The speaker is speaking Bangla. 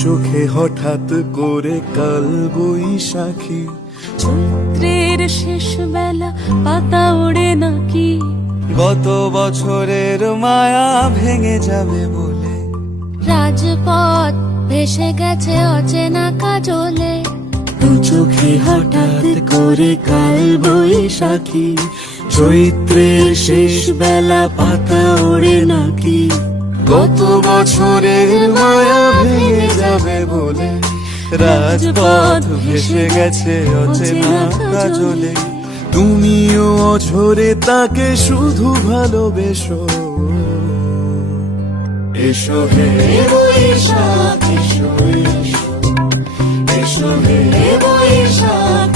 চোখে হঠাৎ করে কাল বৈশাখী, চৈত্রের শেষ বেলা পাতা ওড়ে নাকি, গত বছরের মায়া ভেঙে যাবে বলে, রাজপথ ভেসে গেছে অচেনা কাজলে, দু চোখে হঠাৎ করে কাল বৈশাখী, চৈত্রের শেষ বেলা পাতা ওড়ে নাকি, গত বছরের মায়া ভেঙে যাবে বলে, রাজপথ ভেসে গেছে অচেনা কাজলে, তুমিও অঝরে তাকে শুধু ভালোবেসো। এসো হে বৈশাখ, এসো এসো, এসো হে বৈশাখ।